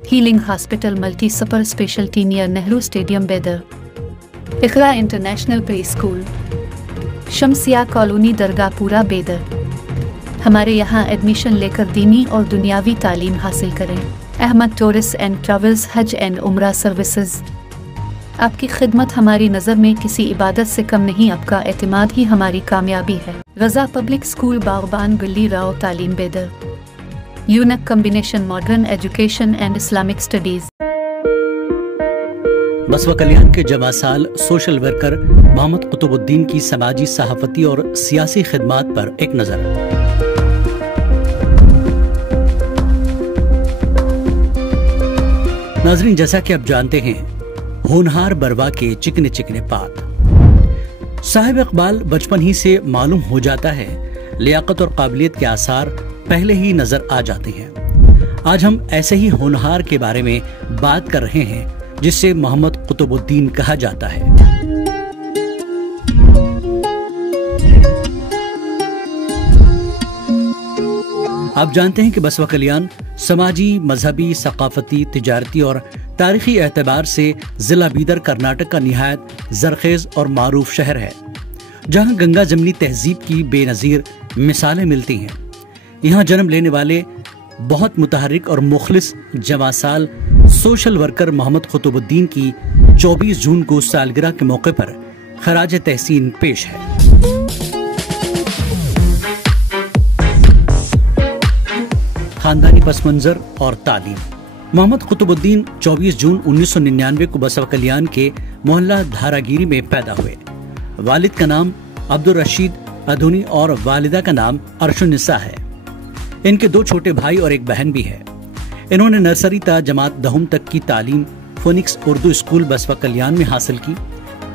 Healing Hospital Multi Super Specialty near Nehru Stadium Bedar. Iqra International Preschool, Shamsia colony Dargahpura Bidar. हमारे यहाँ admission लेकर दीनी और दुनियावी तालीम हासिल करें। अहमद टूरिस्ट एंड ट्रैवल्स हज एंड उम्रा सर्विसेज। आपकी खिदमत हमारी नज़र में किसी इबादत से कम नहीं, आपका एतमाद ही हमारी कामयाबी है। रज़ा पब्लिक स्कूल बागबान गली राव तालीम बेदर। Unique combination modern education and Islamic studies. बसवा कल्याण के जमा साल सोशल वर्कर मोहम्मद कुतुबुद्दीन की समाजी सहाफती और सियासी खिदमात पर एक नजर। नाजरीन, जैसा कि आप जानते हैं, होनहार बरवा के चिकने चिकने पात। साहिब इकबाल बचपन ही से मालूम हो जाता है, लियाकत और काबिलियत के आसार पहले ही नजर आ जाते हैं। आज हम ऐसे ही होनहार के बारे में बात कर रहे हैं जिसे मोहम्मद कुतुबुद्दीन कहा जाता है। आप जानते हैं कि बसवा कल्याण समाजी, मजहबी, सकाफती, तिजारती और तारीखी एतबार से जिला बीदर कर्नाटक का निहायत जरखेज और मारूफ शहर है, जहां गंगा जमनी तहजीब की बेनजीर मिसालें मिलती हैं। यहाँ जन्म लेने वाले बहुत मुतहर्रिक और मुखलिस जमा साल सोशल वर्कर मोहम्मद कुतुबुद्दीन की 24 जून को सालगिरह के मौके पर खराज तहसीन पेश है। खानदानी पस मंजर और तालीम। मोहम्मद कुतुबुद्दीन 24 जून 1999 को बसवा कल्याण के मोहल्ला धारागिरी में पैदा हुए। वालिद का नाम अब्दुल रशीद अधुनी और वालिदा का नाम अर्शुन्निसा है। इनके 2 छोटे भाई और एक बहन भी है। इन्होंने नर्सरी ता जमात दहुम तक की तालीम फोनिक्स उर्दू स्कूल बसवा कल्याण में हासिल की।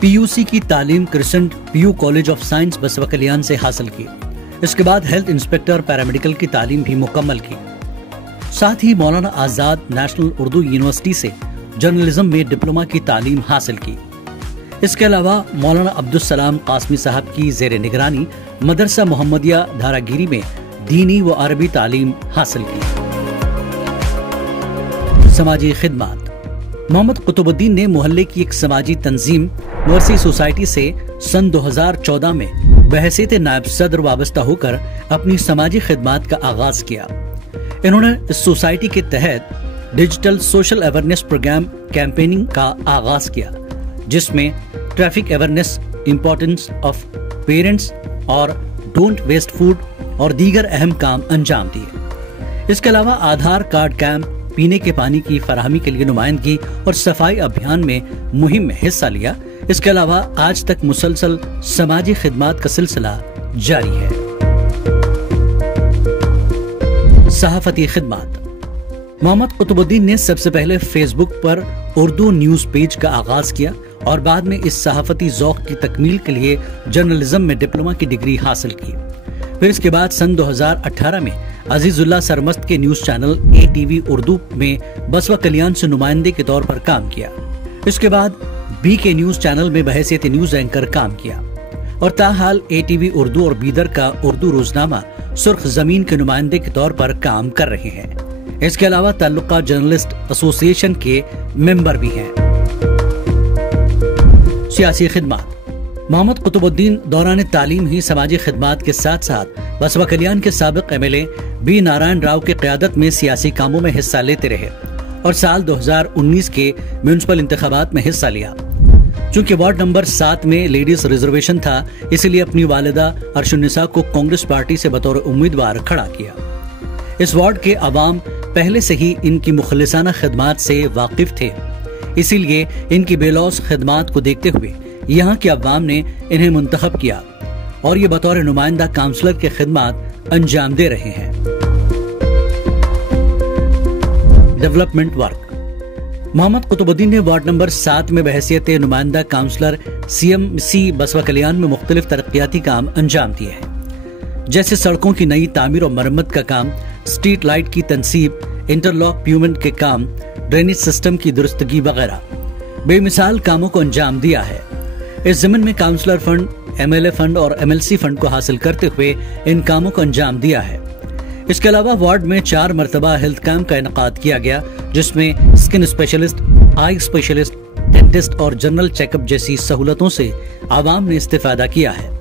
पीयूसी की तालीम Crescent PU college of science Basavakalyan से हासिल की। इसके बाद हेल्थ इंस्पेक्टर पैरामेडिकल की तालीम भी मुकम्मल की। साथ ही मौलाना आजाद नेशनल उर्दू यूनिवर्सिटी से जर्नलिज्म में डिप्लोमा की तालीम हासिल की। इसके अलावा मौलाना अब्दुल सलाम कासमी साहब की जेर निगरानी मदरसा मोहम्मदिया धारागिरी में दीनी व अरबी तालीम हासिल की। समाजी खिदमात। मोहम्मद कुतुबुद्दीन ने मोहल्ले की एक समाजी तंजीम मर्सी सोसाइटी से सन 2014 में बहसीत नायब सदर वाबस्ता होकर अपनी समाजी खिदमात का आगाज किया। इन्होंने इस सोसाइटी के तहत digital social awareness program campaigning का आगाज किया, जिसमें traffic awareness, importance of parents और डोंट वेस्ट फूड और दीगर अहम काम अंजाम दिए। इसके अलावा आधार कार्ड कैंप, पीने के पानी की फराहमी के लिए नुमाइंदगी और सफाई अभियान में मुहिम में हिस्सा लिया। इसके अलावा आज तक मुसलसल समाजी खिदमात का सिलसिला जारी है। सहाफती खिदमात। मोहम्मद कुतुबुद्दीन ने सबसे पहले फेसबुक पर उर्दू न्यूज पेज का आगाज किया और बाद में इस सहाफती ज़ौक़ की तकमील के लिए जर्नलिज्म में डिप्लोमा की डिग्री हासिल की। फिर इसके बाद सन 2018 में अजीजुल्लाह सरमस्त के न्यूज चैनल ATV उर्दू में बसवा कल्याण से नुमाइंदे के तौर पर काम किया। इसके बाद BK न्यूज चैनल में बहैसियत न्यूज एंकर काम किया और ताहाल ATV उर्दू और बीदर का उर्दू रोजनामा सुर्ख जमीन के नुमाइंदे के तौर पर काम कर रहे हैं। इसके अलावा ताल्लुका जर्नलिस्ट एसोसिएशन के मेंबर भी हैं। सियासी खिदमात। मोहम्मद कुतुबुद्दीन दौरान तालीम ही समाजी खिदमात के साथ साथ बसवा कल्याण के साबिक MLA B नारायण राव की क़यादत में सियासी कामों में हिस्सा लेते रहे और साल 2019 के म्युनिसिपल इंतखाबात में हिस्सा लिया। चूंकि वार्ड नंबर 7 में लेडीज रिजर्वेशन था, इसलिए अपनी वालिदा अर्शुन्निसा को कांग्रेस पार्टी से बतौर उम्मीदवार खड़ा किया। इस वार्ड के अवाम पहले से ही इनकी मुखलिसाना खिदमात से वाकिफ थे, इसीलिए इनकी बेलौस खिदमात को देखते हुए यहाँ के अवाम ने इन्हें मुंतखब किया और ये बतौर नुमाइंदा काउंसलर के खिदमात अंजाम दे रहे हैं। Development work. मोहम्मद कुतुबुद्दीन ने वार्ड नंबर 7 में बहैसियत नुमाइंदा काउंसलर CMC बसवा कल्याण में मुख्तलिफ तरक्याती काम अंजाम दिए हैं, जैसे सड़कों की नई तामीर और मरम्मत का काम, स्ट्रीट लाइट की तनसीब, इंटरलॉक प्यूमेंट के काम, ड्रेनेज सिस्टम की दुरुस्तगी वगैरह बेमिसाल कामों को अंजाम दिया है। इस ज़मीन में काउंसलर फंड, MLA फंड और MLC फंड को हासिल करते हुए इन कामों को अंजाम दिया है। इसके अलावा वार्ड में 4 मरतबा हेल्थ कैंप का इनकाद किया गया, जिसमें skin specialist, eye specialist, dentist और जनरल चेकअप जैसी सहूलतों से आवाम ने इस्तेफादा किया है।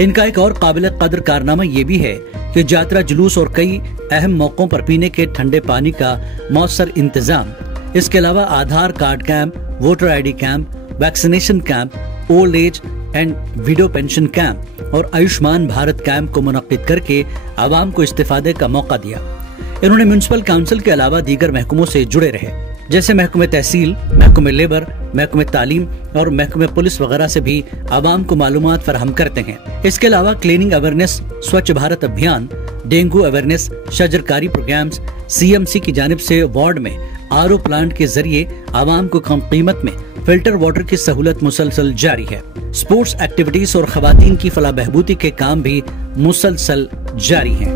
इनका एक और काबिल कदर कारनामा ये भी है कि यात्रा जुलूस और कई अहम मौकों पर पीने के ठंडे पानी का मौसर इंतजाम, इसके अलावा Aadhaar card camp, voter ID camp, vaccination camp, old age and widow pension camp और आयुष्मान भारत कैंप को मुनक्किद करके आवाम को इस्तेफादे का मौका दिया। इन्होंने म्युनिसिपल काउंसिल के अलावा दीगर महकमों से जुड़े रहे, जैसे महकमे तहसील, महकमे लेबर, महकमे तालीम और महकमे पुलिस वगैरह से भी आवाम को मालूमात फराहम करते हैं। इसके अलावा क्लीनिंग अवेयरनेस, स्वच्छ भारत अभियान, डेंगू अवेयरनेस, शजरकारी प्रोग्राम्स, CMC की जानिब से वार्ड में RO प्लांट के जरिए आवाम को कम कीमत में फिल्टर वाटर की सहूलत मुसलसल जारी है। स्पोर्ट्स एक्टिविटीज और खवातीन की फलाह बहबूदी के काम भी मुसलसल जारी हैं।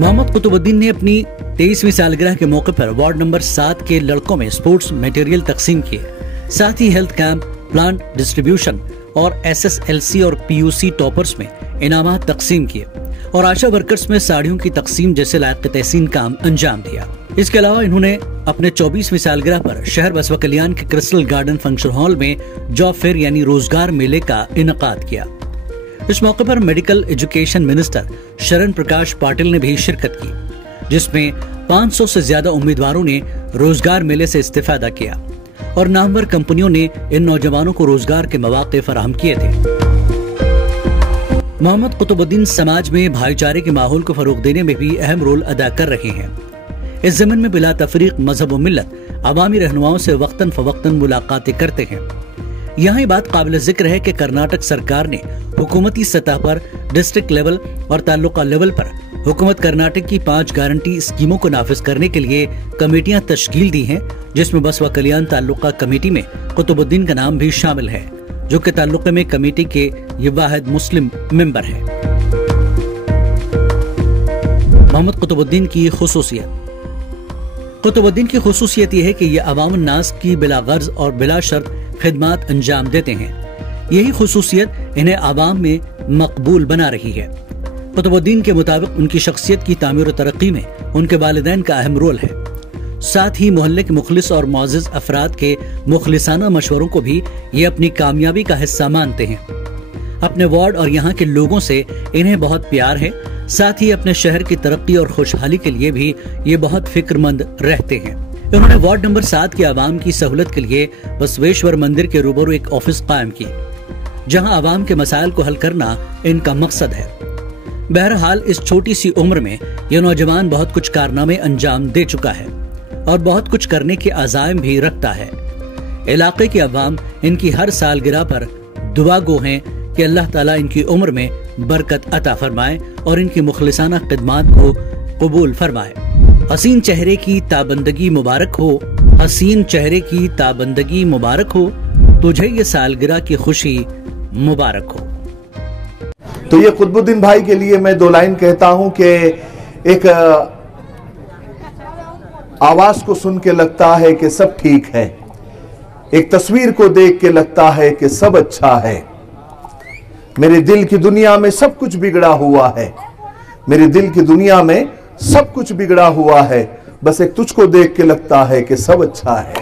मोहम्मद कुतुबुद्दीन ने अपनी 23वीं सालगिरह के मौके पर वार्ड नंबर 7 के लड़कों में स्पोर्ट्स मटेरियल तकसीम किए, साथ ही हेल्थ कैंप, प्लांट डिस्ट्रीब्यूशन और SSLC और PUC टॉपर्स में इनामात तकसीम किए और आशा वर्कर्स में साड़ियों की तकसीम जैसे लायक तहसीन काम अंजाम दिया। इसके अलावा इन्होंने अपने 24वीं सालगिरह पर शहर बसवा कल्याण के क्रिस्टल गार्डन फंक्शन हॉल में जॉब फेयर यानी रोजगार मेले का इनकाद किया। इस मौके पर मेडिकल एजुकेशन मिनिस्टर शरण प्रकाश पाटिल ने भी शिरकत की, जिसमें 500 से ज्यादा उम्मीदवारों ने रोजगार मेले से इस्तेफादा किया और नामवर कंपनियों ने इन नौजवानों को रोजगार के मौके फराहम किए थे। मोहम्मद कुतुबुद्दीन समाज में भाईचारे के माहौल को फरोग देने में भी अहम रोल अदा कर रहे हैं। इस ज़मीन में बिला तफरीक मजहब व मिल्लत अवामी रहनुमाओं से वक्तन फवक्तन मुलाकातें करते हैं। यहाँ बात काबिल जिक्र है कि कर्नाटक सरकार ने हुकूमती सतह पर डिस्ट्रिक्ट लेवल और ताल्लुका लेवल पर हुकूमत कर्नाटक की 5 गारंटी स्कीमों को नाफिज करने के लिए कमेटियां तश्कील दी हैं, जिसमें बसवा कल्याण ताल्लुका कमेटी में कुतुबुद्दीन का नाम भी शामिल है, जो कि ताल्लुके में कमेटी के ये वाहिद मुस्लिम मेंबर है। मोहम्मद कुतुबुद्दीन की खुसूसियत। कुतुबुद्दीन की खुसूसियत यह है कि ये अवाम नास की बिला गर्ज और बिला शर्त खिदमात अंजाम देते हैं। यही खुसूसियत इन्हें आवाम में मकबूल बना रही है। कुतुबुद्दीन के मुताबिक उनकी शख्सियत की तामीर और तरक्की में उनके वालिदैन का अहम रोल है। साथ ही मोहल्ले के मुखलिस और मुअज़्ज़िज़ अफराद के मुखलिसाना मशवरों को भी ये अपनी कामयाबी का हिस्सा मानते हैं। अपने वार्ड और यहाँ के लोगों से इन्हें बहुत प्यार है। साथ ही अपने शहर की तरक्की और खुशहाली के लिए भी ये बहुत फिक्रमंद रहते हैं। उन्होंने वार्ड नंबर 7 के आवाम की सहूलत के लिए बसवेश्वर मंदिर के रूबरू एक ऑफिस कायम की, जहां आवाम के मसाइल को हल करना इनका मकसद है। बहरहाल इस छोटी सी उम्र में यह नौजवान बहुत कुछ कारनामे अंजाम दे चुका है और बहुत कुछ करने के अज़ाइम भी रखता है। इलाके की आवाम इनकी हर सालगिरह पर दुआ गो हैं कि अल्लाह ताला इनकी उम्र में बरकत अता फरमाए और इनकी मुखलिसाना खिदमात को कबूल फरमाए। हसीन चेहरे की ताबंदगी मुबारक हो, हसीन चेहरे की ताबंदगी मुबारक हो, तुझे ये सालगिरह की खुशी मुबारक हो। तो ये कुतुबुद्दीन भाई के लिए मैं 2 लाइन कहता हूं कि एक आवाज को सुन के लगता है कि सब ठीक है, एक तस्वीर को देख के लगता है कि सब अच्छा है। मेरे दिल की दुनिया में सब कुछ बिगड़ा हुआ है, मेरे दिल की दुनिया में सब कुछ बिगड़ा हुआ है, बस एक तुझको देख के लगता है कि सब अच्छा है।